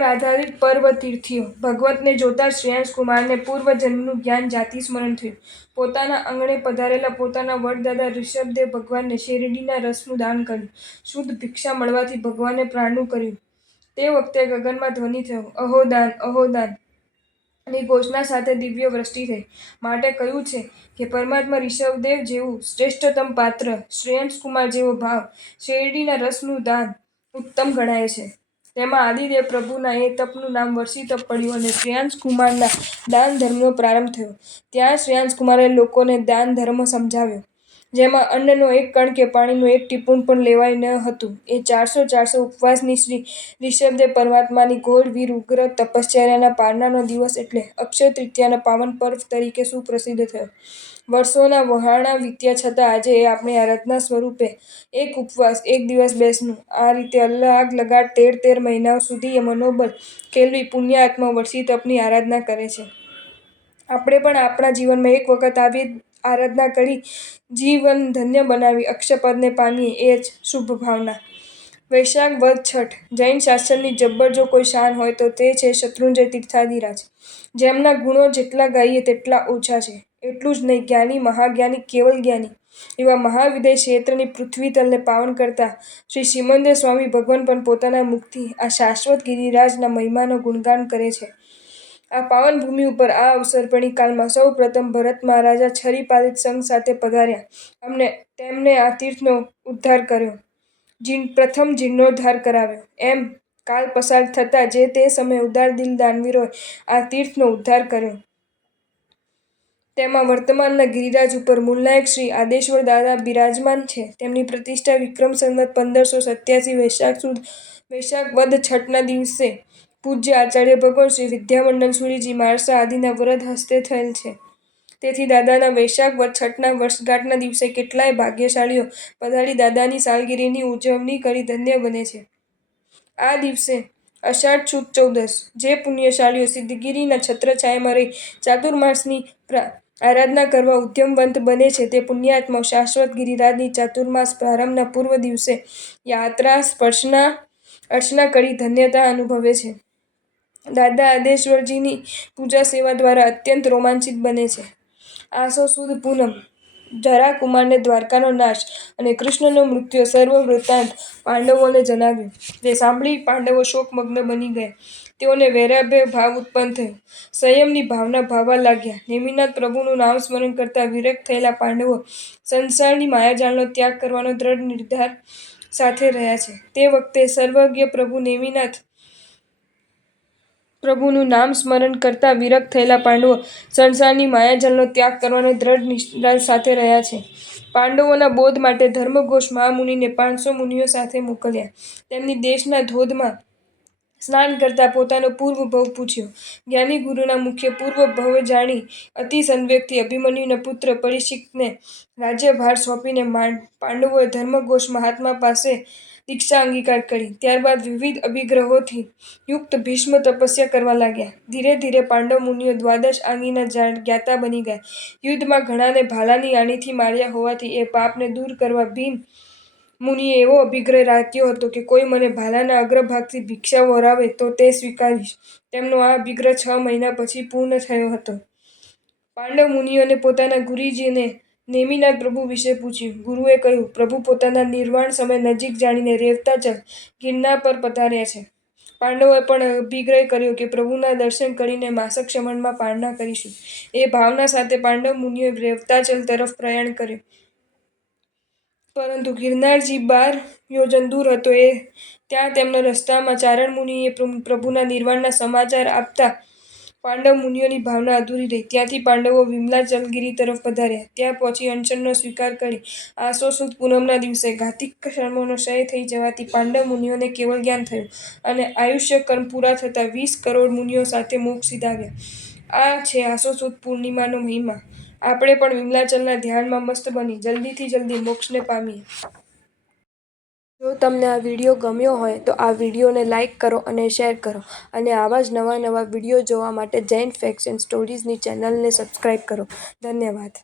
પર આધારિત પર્વ તીર્થીઓ ભગવતને જોતા શ્રેયાંસ કુમારને પૂર્વજન્મનું જ્ઞાન જાતિ સ્મરણ થયું. પોતાના આંગણે પધારેલા પોતાના વડદાદા ઋષભદેવ ભગવાનને શેરડીના રસનું દાન કર્યું. શુદ્ધ ભિક્ષા મળવાથી ભગવાને પ્રાણનું કર્યું. તે વખતે ગગનમાં ધ્વનિ થયો, અહોદાન અહોદાન ની ઘોષણા સાથે દિવ્ય વૃષ્ટિ થઈ. માટે કહ્યું છે કે પરમાત્મા ઋષભદેવ જેવું શ્રેષ્ઠતમ પાત્ર, શ્રેયાંસ કુમાર જેવો ભાવ, શેરડીના રસનું દાન ઉત્તમ ગણાય છે. તેમાં આદિદેવ પ્રભુના એ તપનું નામ વર્ષી તપ પડ્યું અને શ્રેયાંસ કુમારના દાન ધર્મનો પ્રારંભ થયો. ત્યાં શ્રેયાંસ કુમારે લોકોને દાન ધર્મ સમજાવ્યો, જેમાં અન્નનો એક કણ કે પાણીનું એક ટીપું પણ લેવાય ન હતું. એ 400 ઉપવાસની શ્રી ઋષભદેવ પરમાત્માની ઘોર વીર ઉગ્ર તપશ્ચર્યાના પારણાનો દિવસ એટલે અક્ષય તૃતીયાના પાવન પર્વ તરીકે સુપ્રસિદ્ધ થયો. વર્ષોના વહાણા વીત્યા છતાં આજે એ આપણી આરાધના સ્વરૂપે એક ઉપવાસ, એક દિવસ બેસનું, આ રીતે અલ્લાગ લગાડ 13 મહિનાઓ સુધી એ મનોબળ કેળવી પુણ્ય આત્માઓ વર્ષી તપની આરાધના કરે છે. આપણે પણ આપણા જીવનમાં એક વખત આવી આરાધના કરી જીવન ધન્ય બનાવી અક્ષયપદને પામીએ એ જ શુભ ભાવના. વૈશાખ વદ છઠ જૈન શાસ્ત્રની જબ્બર જો કોઈ શાન હોય તો તે છે શત્રુંજય તીર્થાધિરાજ. જેમના ગુણો જેટલા ગાઈએ તેટલા ઓછા છે. એટલું જ નહીં, જ્ઞાની, મહાજ્ઞાની, કેવલ જ્ઞાની એવા મહાવિદય ક્ષેત્રની પૃથ્વી તલને પાવન કરતા શ્રી સિમંદર સ્વામી ભગવાન પણ પોતાના મુખથી આ શાશ્વત ગિરિરાજના મહિમાનો ગુણગાન કરે છે. આ પાવન ભૂમિ ઉપર આ અવસરપણી કાળમાં સૌ પ્રથમ ભરત મહારાજા છરીપાલિત સંઘ સાથે પધાર્યા. તેમને આ તીર્થનો ઉદ્ધાર કર્યો. પ્રથમ જીર્ણોદ્ધાર કરાવ્યો. એમ કાળ પસાર થતાં જે તે સમયે ઉદાર દિલ દાનવીરોએ આ તીર્થનો ઉદ્ધાર કર્યો. તેમાં વર્તમાનના ગિરિરાજ ઉપર મૂલનાયક શ્રી આદેશ્વર દાદા બિરાજમાન છે. તેમની પ્રતિષ્ઠા વિક્રમ સંવત 1587 વૈશાખ વદ છઠના દિવસે પૂજ્ય આચાર્ય ભગવાન શ્રી વિદ્યામંડલ સુરીજી મહારાજ આદિના વરદ હસ્તે થયેલ છે. તેથી દાદાના વૈશાખ વદ છઠના વર્ષગાંઠના દિવસે કેટલાય ભાગ્યશાળીઓ પધારી દાદાની સાલગીરીની ઉજવણી કરી ધન્ય બને છે. આ દિવસે અષાઢ સુદ ચૌદસ જે પુણ્યશાળીઓ સિદ્ધગિરિના છત્રછાયામાં રહી ચાતુર્માસની આરાધના કરવા ઉદ્યમવંત બને છે તે પુણ્યાત્માઓ શાશ્વત ગિરિરાજની ચાતુર્માસ પ્રારંભના પૂર્વ દિવસે યાત્રા અર્ચના કરી ધન્યતા અનુભવે છે. દાદા આદેશ્વરજીની પૂજા સેવા દ્વારા અત્યંત રોમાંચિત બને છે. આસો સુદ પૂનમ જરાકુમારને દ્વારકાનો નાશ અને કૃષ્ણનો મૃત્યુ સર્વ વૃત્તાંત પાંડવોને જણાવ્યું. તે સાંભળી પાંડવો શોકમગ્ન બની ગયા. તેઓને વૈરાગ્ય ભાવ ઉત્પન્ન થયો. સંયમની ભાવના ભાવવા લાગ્યા. નેમિનાથ પ્રભુનું નામ સ્મરણ કરતા વિરક્ત થયેલા પાંડવો સંસારની માયાજાળનો ત્યાગ કરવાનો દ્રઢ નિર્ધાર સાથે રહ્યા છે. તે વખતે સર્વજ્ઞ પ્રભુ નેમિનાથ પ્રભુનું નામ સ્મરણ કરતા વિરક્ત થયેલા પાંડવો સંસારની માયાજાળનો ત્યાગ કરવાનો દ્રઢ નિર્ધાર સાથે રહ્યા છે. પાંડવોના બોધ માટે ધર્મઘોષ મહામુનિને 500 મુનિઓ સાથે મોકલ્યા. તેમની દેશના ધોધમાં સ્નાન કરતા પોતાનો પૂર્વ ભવ પૂછ્યો. જ્ઞાની ગુરુના મુખ્ય પૂર્વ ભવ જાણી અતિ સંવેગથી અભિમન્યુના પુત્ર પરીક્ષિતને રાજ્યભાર સોંપીને પાંડવોએ ધર્મઘોષ મહાત્મા પાસે દીક્ષા અંગીકાર કરી. ત્યારબાદ વિવિધ અભિગ્રહોથી યુક્ત ભીષ્મ તપસ્યા કરવા લાગ્યા. ધીરે ધીરે પાંડવ મુનિઓ દ્વાદશ આંગીના જ્ઞાતા બની ગયા. યુદ્ધમાં ઘણાને ભાલાની આણીથી માર્યા હોવાથી એ પાપને દૂર કરવા ભીમ મુનિએ એવો અભિગ્રહ રાખ્યો હતો કે કોઈ મને ભાલાના અગ્રભાગથી ભિક્ષા વહોરાવે તો તે સ્વીકારીશ. તેમનો આ અભિગ્રહ 6 મહિના પછી પૂર્ણ થયો હતો. પાંડવ મુનિઓને પોતાના ગુરુજીને નેમિનાથ પ્રભુ વિશે પૂછ્યું. ગુરુએ કહ્યું, પ્રભુ પોતાના નિર્વાણ સમય નજીક જાણીને રેવતાચલ ગિરનાર પર પધાર્યા છે. પાંડવોએ પણ અભિગ્રહ કર્યો કે પ્રભુના દર્શન કરીને માસક ક્ષમણમાં પારણા કરીશું. એ ભાવના સાથે પાંડવ મુનિઓએ રેવતાચલ તરફ પ્રયાણ કર્યું. પરંતુ ગિરનારજી 12 યોજન દૂર હતો. ત્યાં તેમના રસ્તામાં ચારણ મુનિએ પ્રભુના નિર્વાણના સમાચાર આપતા પાંડવ મુનિઓની ભાવના અધૂરી રહી. ત્યાંથી પાંડવો વિમલાચલગિરી તરફ પધાર્યા. ત્યાં પહોંચી અનશનનો સ્વીકાર કરી આસો સુદ પૂનમના દિવસે ઘાતિક કર્મોનો ક્ષય થઈ જવાથી પાંડવ મુનિઓને કેવળ જ્ઞાન થયું અને આયુષ્ય કર્મ પૂરા થતાં 20 કરોડ મુનિઓ સાથે મોક્ષ સિધાવ્યા. આ છે આસો સુદ પૂર્ણિમાનો મહિમા. આપણે પણ વિમલાચલના ધ્યાનમાં મસ્ત બની જલ્દીથી જલ્દી મોક્ષને પામીએ. જો તમને આ વિડીયો ગમ્યો હોય તો આ વિડીયોને લાઇક કરો અને શેર કરો અને આવા જ નવા વિડીયો જોવા માટે જૈન ફેક્ટ્સ એન્ડ સ્ટોરીઝની ચેનલને સબસ્ક્રાઇબ કરો. ધન્યવાદ.